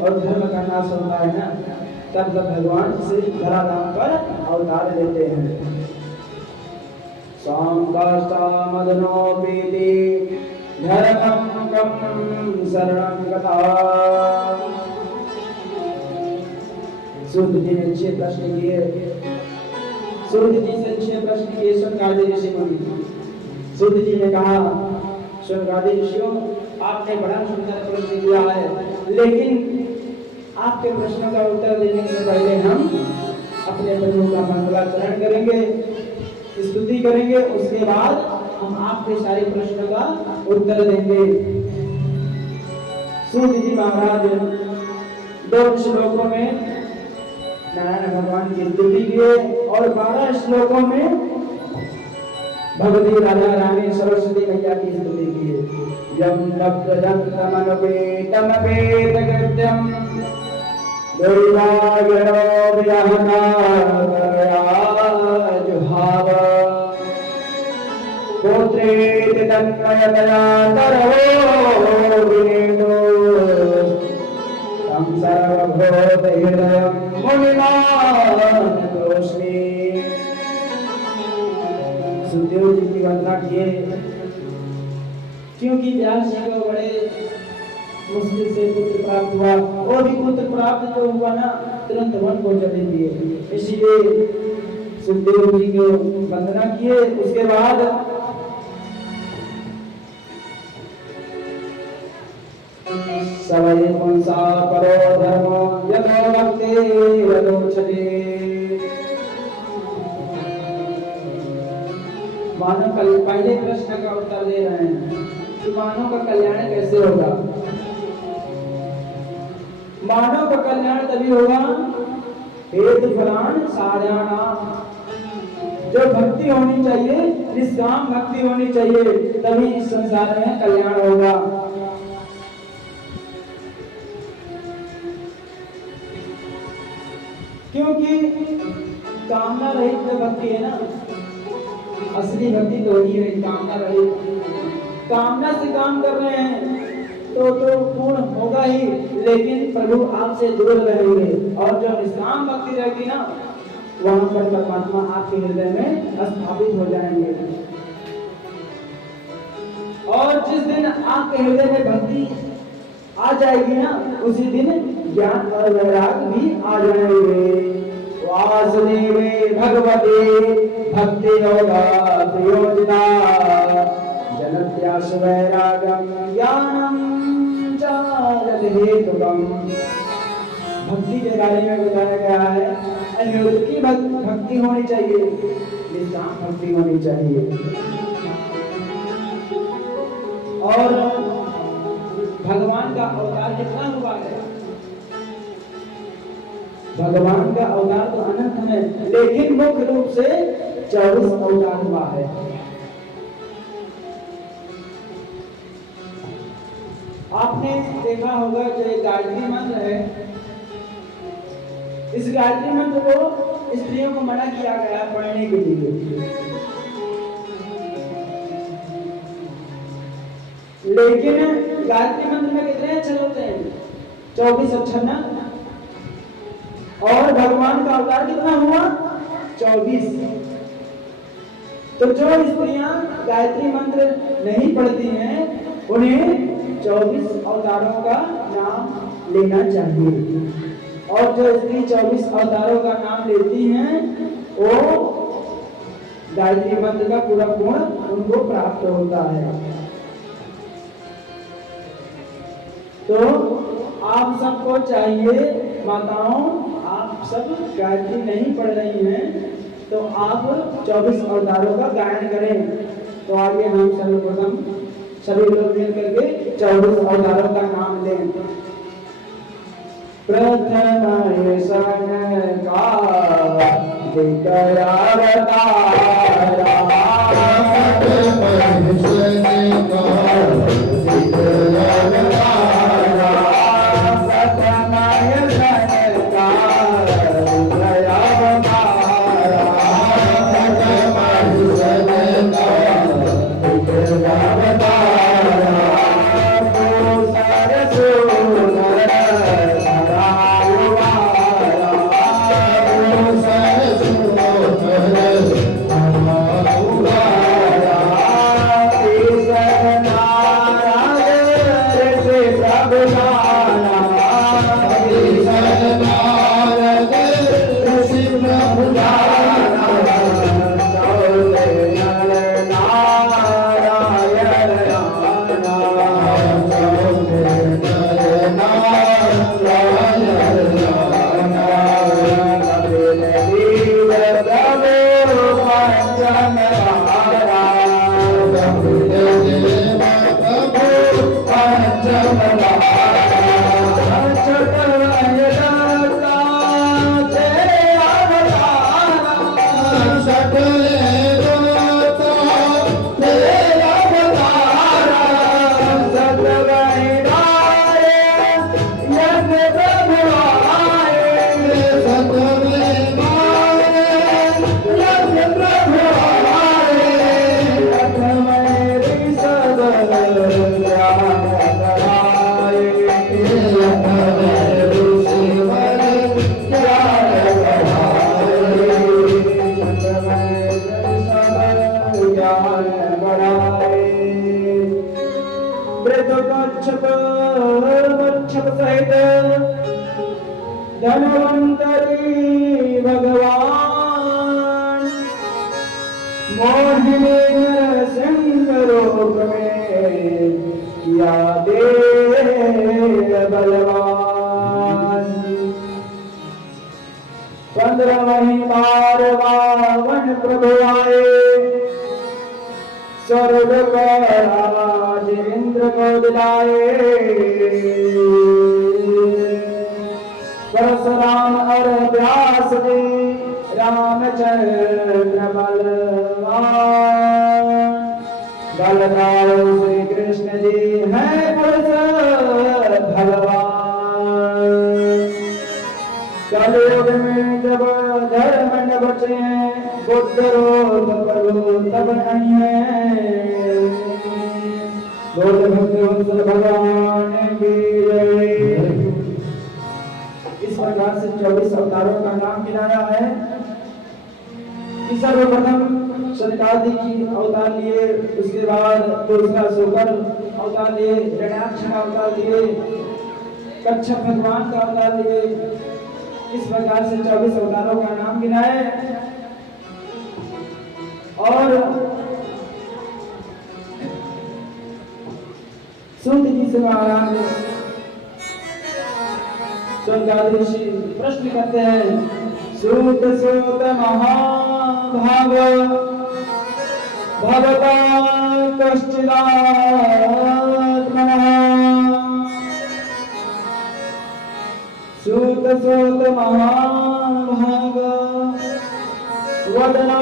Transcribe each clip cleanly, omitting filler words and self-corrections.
और धर्म का नाश होता है ना, तब भगवान श्री धराधाम पर अवतार लेते हैं। सांकाष्टामदनोपीति धर्मं कं शरणं गता। सूर्य जी ने 6 प्रश्न किए। सूर्य जी से 6 प्रश्न किए शौनकादि ऋषि मुनि। सूर्य जी ने कहा, शौनकादि ऋषियों, आपने बड़ा सुंदर प्रश्न किया है, लेकिन आपके प्रश्नों का उत्तर देने से पहले हम अपने प्रभु का मंगलाचरण करेंगे, स्तुति करेंगे, उसके बाद हम आपके सारे प्रश्नों का उत्तर देंगे। सूर्य जी महाराज 2 श्लोकों में नारायण भगवान की स्तुति किए और 12 श्लोकों में भगवती राधा रानी सरस्वती मैया की स्तुति किए। यम तमपेतकृत्यम दैवागणो विरहणाकरया जुहाव पुत्रेति तन्मयतया तरवो विनेदो तं सर्वभूतहृदयं मुनिमानतोऽस्मि। सुखदेव जी की वंदना किए, क्योंकि व्यास जी को बड़े मुश्किल से पुत्र प्राप्त हुआ, और भी पुत्र प्राप्त जो हुआ ना, तुरंत वन को चले दिए। इसलिए सुखदेव जी को वंदना किए। उसके बाद सवै पुंसा परो धर्मो यतो भक्तिरदोक्षते। मानव कल पहले प्रश्न का उत्तर दे रहे हैं कि मानव का कल्याण कैसे होगा। मानव का कल्याण तभी होगा हेतु फलान साधनानाम, जो भक्ति होनी चाहिए, निष्काम भक्ति होनी चाहिए, तभी इस संसार में कल्याण होगा। क्योंकि कामना रहित जो भक्ति है ना, असली भक्ति तो ही है कामना रहित। कामना से काम कर रहे हैं तो पूर्ण होगा ही, लेकिन प्रभु आपसे दूर रहेंगे। और जो निष्काम भक्ति रहेगी ना, वहां पर परमात्मा आपके हृदय में स्थापित हो जाएंगे। और जिस दिन आपके हृदय में भक्ति आ जाएगी ना, उसी दिन ज्ञान और वैराग भी आ जाएंगे। वासुदेवे भगवते भक्ति योगा प्रयोजना जनत्यास वैरागम ज्ञानम चारद हेतुकम। भक्ति के बारे में बताया गया है, अनिरुद्ध की भक्ति होनी चाहिए, निष्काम भक्ति होनी चाहिए। और भगवान का अवतार कितना हुआ है? भगवान का अवतार तो अनंत है, लेकिन मुख्य रूप से 24 अवतार हुआ है। आपने देखा होगा जो एक गायत्री मंत्र है, इस गायत्री मंत्र को स्त्रियों को मना किया गया पढ़ने के लिए, लेकिन गायत्री मंत्र में कितने अक्षर होते हैं? 24 अक्षर ना। और भगवान का अवतार कितना हुआ? 24। तो जो स्त्रियां गायत्री मंत्र नहीं पढ़ती हैं, उन्हें 24 अवतारों का नाम लेना चाहिए। और जो स्त्री 24 अवतारों का नाम लेती हैं, वो गायत्री मंत्र का पूरा गुण उनको प्राप्त होता है। तो आप सबको चाहिए, माताओं, आप सब गायत्री नहीं पढ़ रही हैं तो आप 24 अवतारों का गायन करें। तो आइए हम सर्वप्रथम सभी लोग मिल करके 24 अवतारों का नाम लें। प्रथम शरण का धनवंतरी भगवान मोहिनी सिंह रूप में किया देव बलवान 15वीं बार रावण प्रभु आए स्वर्ग का राज इंद्र को दिलाए परशुराम और व्यास जी रामचंद्र बलवान बलराम श्री कृष्ण जी हैं पुरुष भगवान कलयुग में जब धर्म न बचे बुद्ध रूप प्रभु तब नहीं है बोल भगवान भगवान की जय। इस प्रकार से 24 अवतारों का नाम गिनाया है कि सर्वप्रथम सनकादि जी अवतार लिए, उसके बाद दूसरा सुकर अवतार लिए, हिरण्याक्ष का अवतार लिए, कच्छप भगवान का अवतार लिए। इस प्रकार से 24 अवतारों का नाम गिनाए और सूत जी से महाराज सनकादि ऋषि प्रश्न करते हैं सूत सूत महाभाग भगवता कश्चिदात्मनः सूत सूत महाभाग वदना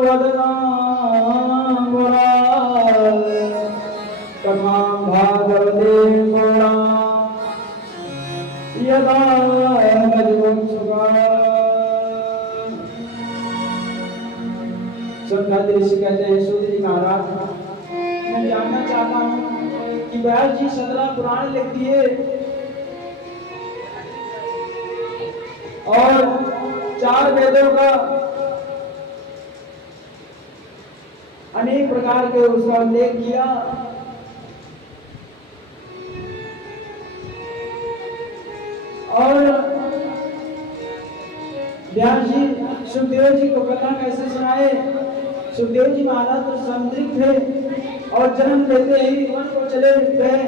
वदना वरा कथां भागवते पुरा यदा सनकादि ऋषि कहते हैं सूत जी महाराज मैं जानना चाहता हूँ कि व्यास जी 17 पुराण लिख दिए और 4 वेदों का अनेक प्रकार के उसका उल्लेख किया और व्यास जी सुखदेव जी को कथा कैसे सुनाए। सुखदेव जी महाराज तो संदिग्ध थे और जन्म लेते ही वन को चले गए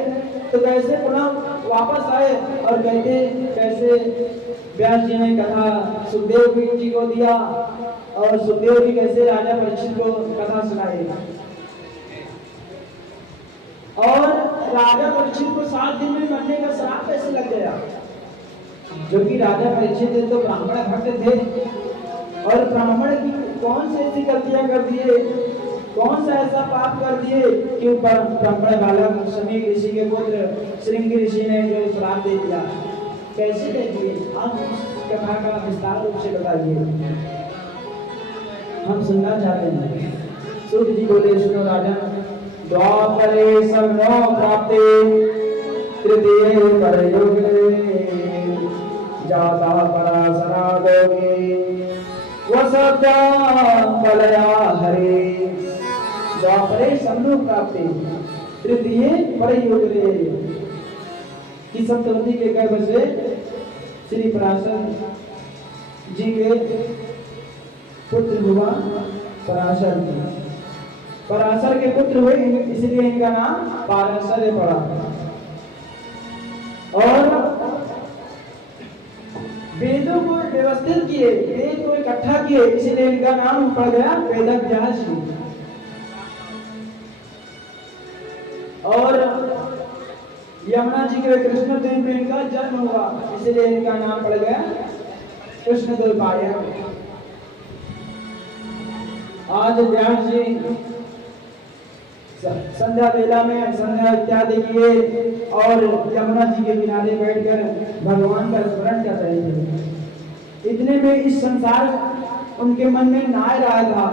तो कैसे पुनः वापस आए और कहते कैसे व्यास जी ने कथा सुखदेव जी को दिया और सुखदेव जी कैसे राजा परीक्षित को कथा सुनाई और राजा परीक्षित को 7 दिन में मरने का श्राप कैसे लग गया, जो कि राजा परीक्षित थे तो ब्राह्मण भक्त थे और ब्राह्मण की कौन सी ऐसी गलतियां कर दिए, कौन सा ऐसा पाप कर दिए कि ब्राह्मण बालक समीर ऋषि के पुत्र श्रृंगी ऋषि ने जो श्राप दे दिया, कैसे दे दिए। आप उस कथा का विस्तार रूप से बताइए, हम सुनना चाहते हैं। सूत जी बोले सुनो राजा, द्वापरे समनो प्राप्ते तृतीये परयुगे जाता पराशरागोगे वसत्या बलया हरे। द्वापरे समनो प्राप्ते तृतीये परयुगे की सप्तमती के गर्भ से श्री पराशर जी के पुत्र हुआ पराशर जी। पराशर के पुत्र हुए इसलिए इनका नाम पराशर पड़ा और व्यवस्थित किए, वेद को इकट्ठा किए, इसलिए इनका नाम पड़ गया वेदव्यास जी। और यमुना जी के कृष्ण देव में इनका जन्म हुआ, इसलिए इनका नाम पड़ गया कृष्णद्वैपायन। आज व्यास जी संध्या बेला में संध्या इत्यादि किए और यमुना जी के किनारे बैठकर भगवान का स्मरण कर रहे थे। इतने में इस संसार उनके मन में ना आ रहा था,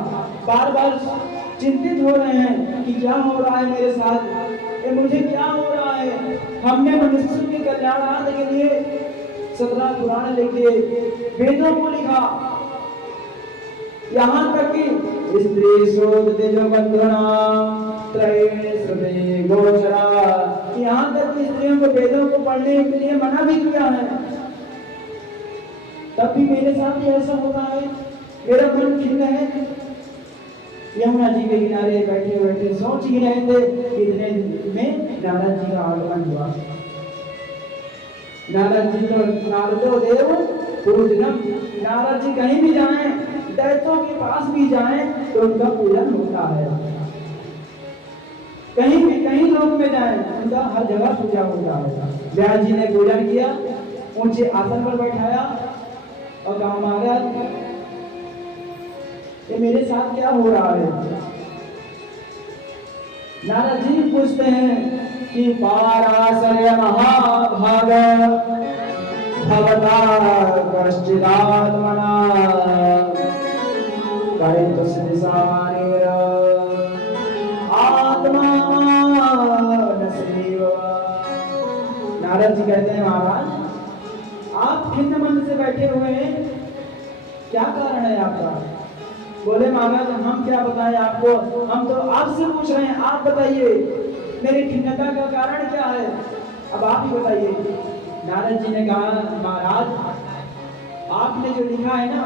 बार बार चिंतित हो रहे हैं कि क्या हो रहा है मेरे साथ, ये मुझे क्या हो रहा है। हमने मनुष्य के कल्याणार्थ के लिए 17 पुराण लिखे, वेदों को लिखा, यहाँ तक कि स्त्री शोध तेजो बंधुनाम त्रयेण श्रुते गोचरा, यहाँ तक कि स्त्रियों को वेदों को पढ़ने के लिए मना भी किया है। तब भी मेरे साथ ऐसा होता है, मेरा मन खिन्न है। यमुना जी के किनारे बैठे बैठे सोच ही रहे थे, इतने में नारद जी का आगमन हुआ। नारद जी तो नारदो देव पूजनम, नारद जी कहीं भी जाएं, दैत्यों के पास भी जाएं तो उनका पूजन होता है। कहीं भी कहीं लोग में जाएं, उनका हर जगह पूजा होता है। व्यास जी ने पूजन किया, ऊंचे आसन पर बैठाया और कहा महाराज ये मेरे साथ क्या हो रहा है। नारद जी पूछते हैं कि पाराशर्य महाभाग भवता कश्चिदात्मना परितुष्टिसानिर आत्मा नसीव। नारद जी कहते हैं महाराज आप खिन्न मन से बैठे हुए हैं, क्या कारण है आपका। बोले महाराज हम क्या बताएं आपको, हम तो आपसे पूछ रहे हैं, आप बताइए मेरी खिन्नता का कारण क्या है, अब आप ही बताइए। नारद जी ने कहा महाराज आपने जो लिखा है ना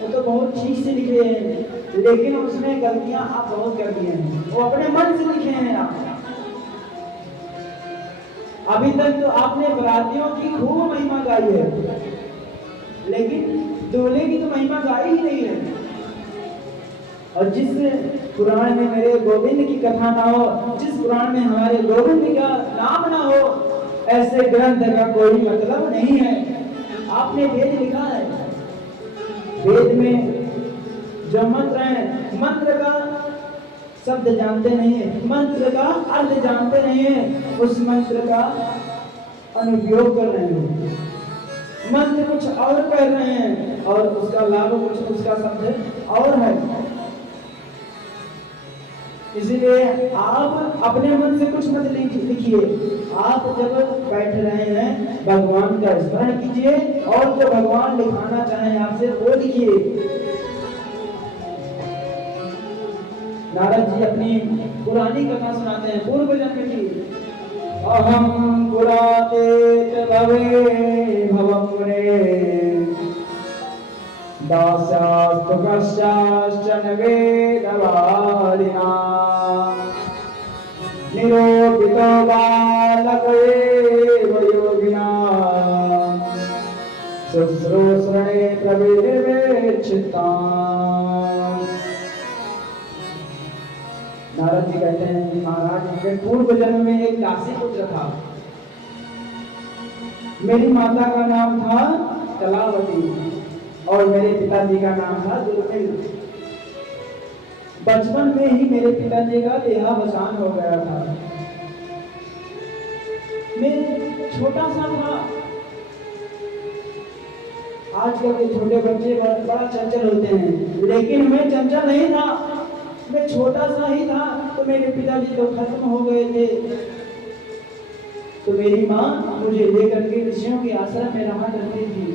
वो तो बहुत ठीक से लिखे हैं, लेकिन उसमें गलतियां आप बहुत कर दी हैं, वो अपने मन से लिखे हैं आप। अभी तक तो आपने बरातियों की खूब महिमा गाई है, लेकिन दूल्हे की तो महिमा गाई ही नहीं है। और जिस पुराण में मेरे गोविंद की कथा ना हो, जिस पुराण में हमारे गोविंद का नाम ना हो, ऐसे ग्रंथ का कोई मतलब नहीं है। आपने वेद लिखा है, वेद में जो मंत्र है, मंत्र का शब्द जानते नहीं है, मंत्र का अर्थ जानते नहीं है, उस मंत्र का अनुपयोग कर रहे हैं, मंत्र कुछ और कह रहे हैं और उसका लाभ कुछ, उसका शब्द और है। इसीलिए आप अपने मन से कुछ मत लिखिए, आप जब बैठ रहे हैं भगवान का स्मरण कीजिए और जो भगवान लिखाना चाहें आपसे वो लिखिए। नारद जी अपनी पुरानी कथा सुनाते हैं पूर्व जन्म की। अहम पुरातेत भवे भवं रे दास्यास्तु कस्याश्चन वेदवादिना निरूपितो बालकेव योगिना शुश्रूषणे प्रविनिर्वेक्षिता। नारद जी कहते हैं कि महाराज के पूर्व जन्म में एक दासी पुत्र था, मेरी माता का नाम था कलावती और मेरे पिताजी का नाम था दुर्मिल। बचपन में ही मेरे पिताजी का देहावसान हो गया था। मैं छोटा सा था। आजकल के छोटे बच्चे बड़ा चंचल होते हैं, लेकिन मैं चंचल नहीं था। मैं छोटा सा ही था तो मेरे पिताजी तो खत्म हो गए थे, तो मेरी माँ मुझे लेकर के ऋषियों के आश्रम में रहा करती थी,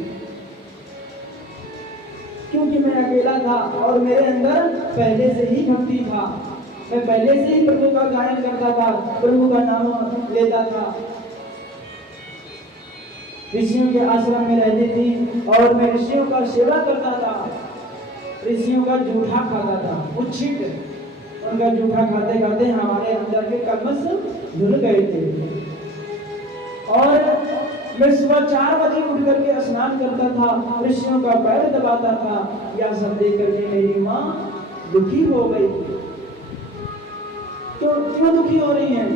क्योंकि मैं अकेला था और मेरे अंदर पहले से ही भक्ति था। मैं पहले से ही प्रभु का गायन करता था, प्रभु का नाम लेता था। ऋषियों के आश्रम में रहती थी और मैं ऋषियों का सेवा करता था, ऋषियों का जूठा खाता था, उच्छिष्ट उनका जूठा खाते खाते हमारे अंदर के कलमश धुल गए थे। और मैं सुबह 4 बजे उठ करके स्नान करता था, ऋषियों का पैर दबाता था। यह सब देख करके मेरी माँ दुखी हो गई। क्यों दुखी हो रही हैं?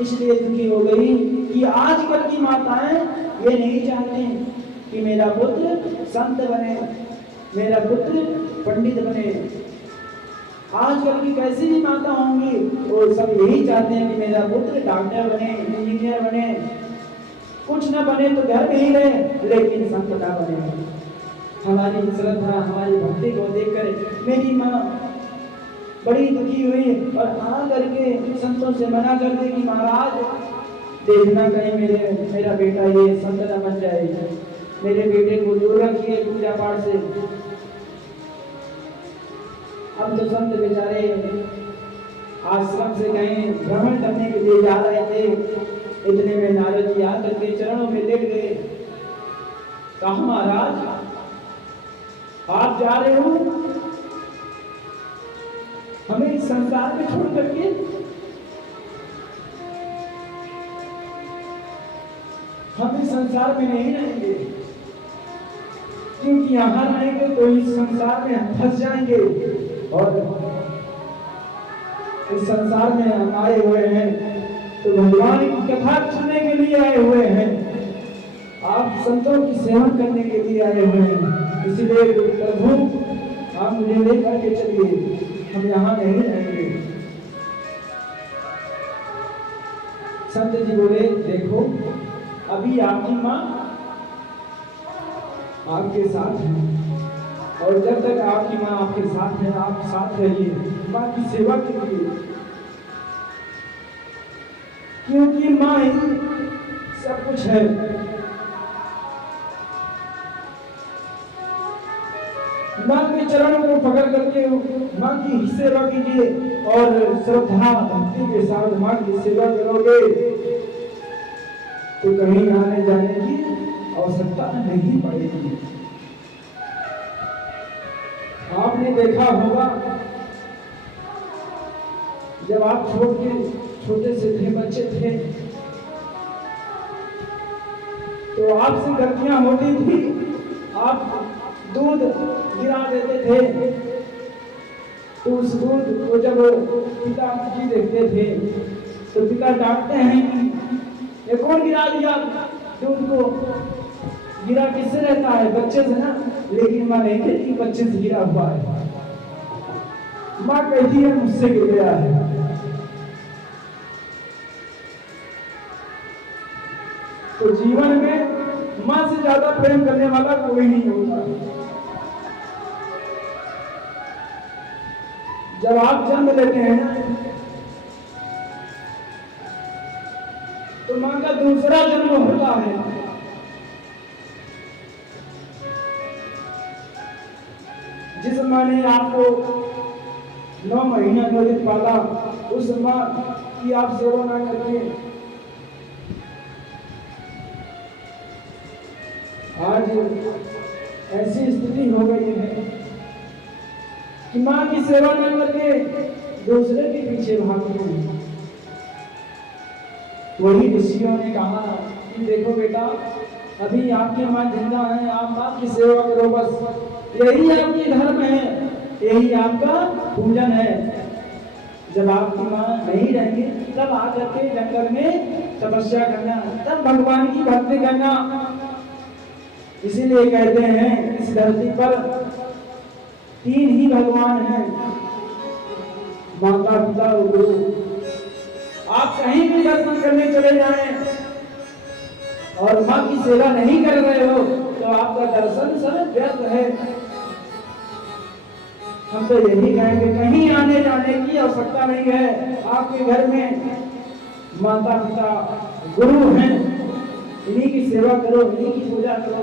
इसलिए दुखी हो गई कि आजकल की माताएं ये नहीं चाहती कि मेरा पुत्र संत बने, मेरा पुत्र पंडित बने। आजकल की कैसी भी माता होंगी वो सब यही चाहते हैं कि मेरा पुत्र डॉक्टर बने, इंजीनियर बने, कुछ न बने तो घर में ही रहे लेकिन संत ना बने। हमारी श्रद्धा, हमारी भक्ति को देखकर मेरी माँ बड़ी दुखी हुई और आ करके संतों से मना कर दी कि महाराज देखना कहीं मेरा बेटा ये संत न बन जाए, मेरे बेटे को दूर रखिए पूजा पाठ से। अब तो संत बेचारे आश्रम से कहीं भ्रमण करने के लिए जा रहे थे, इतने में नारद जी आकर के चरणों में लेट गए। कहा महाराज आप जा रहे हो हमें इस संसार में छोड़ करके? हम इस संसार में नहीं रहेंगे, क्योंकि यहाँ रहेंगे तो इस संसार में हम फंस जाएंगे। और इस संसार में हम आए हुए हैं तो भगवान की कथा सुनने के लिए आए हुए हैं, आप संतों की सेवा करने के लिए आए हुए हैं। इसलिए प्रभु आप मुझे लेकर के चलिए, हम यहाँ नहीं रहेंगे। संत जी बोले देखो अभी आपकी माँ आपके साथ है और जब तक आपकी माँ आपके साथ है आप साथ रहिए माँ की सेवा कीजिए, क्योंकि माँ ही सब कुछ है। माँ के चरणों को पकड़ करके माँ की सेवा कीजिए और श्रद्धा भक्ति के साथ माँ की सेवा करोगे तो कहीं आने जाने की आवश्यकता नहीं पड़ेगी। आपने देखा होगा जब आप छोटे से थे, बच्चे थे, तो आपसे गलतियां होती थी, आप दूध गिरा देते थे, तो उस दूध को जब पिता जी देखते थे तो पिता डांटते हैं कि ये कौन गिरा दिया दूध को? गिरा किससे रहता है? बच्चे से ना। लेकिन माँ नहीं कहती बच्चे से गिरा हुआ है, माँ कहती है मुझसे गिर गया है। तो जीवन में माँ से ज्यादा प्रेम करने वाला कोई नहीं होता। जब आप जन्म लेते हैं ना तो माँ का दूसरा जन्म होता है। जिस माँ ने आपको 9 महीना 9 दिन पाला, उस माँ की आप सेवा ना करके आज ऐसी स्थिति हो गई है कि माँ की सेवा न करके दूसरे के पीछे भागते हैं। वही ऋषियों ने कहा कि देखो बेटा अभी आपकी माँ जिंदा है, आप माँ की सेवा करो, बस यही आपकी धर्म है, यही आपका पूजन है। जब आपकी माँ नहीं रहेंगी तब आकर के जंगल में तपस्या करना, तब भगवान की भक्ति करना। इसीलिए कहते हैं इस धरती पर 3 ही भगवान हैं, माता पिता और गुरु। आप कहीं भी दर्शन करने चले जाएं और माँ की सेवा नहीं कर रहे हो तो आपका दर्शन सब व्यर्थ है। हम तो यही कहेंगे कहीं आने जाने की आवश्यकता नहीं है। आपके घर में माता पिता गुरु हैं, इन्हीं की सेवा करो, इन्हीं की पूजा करो।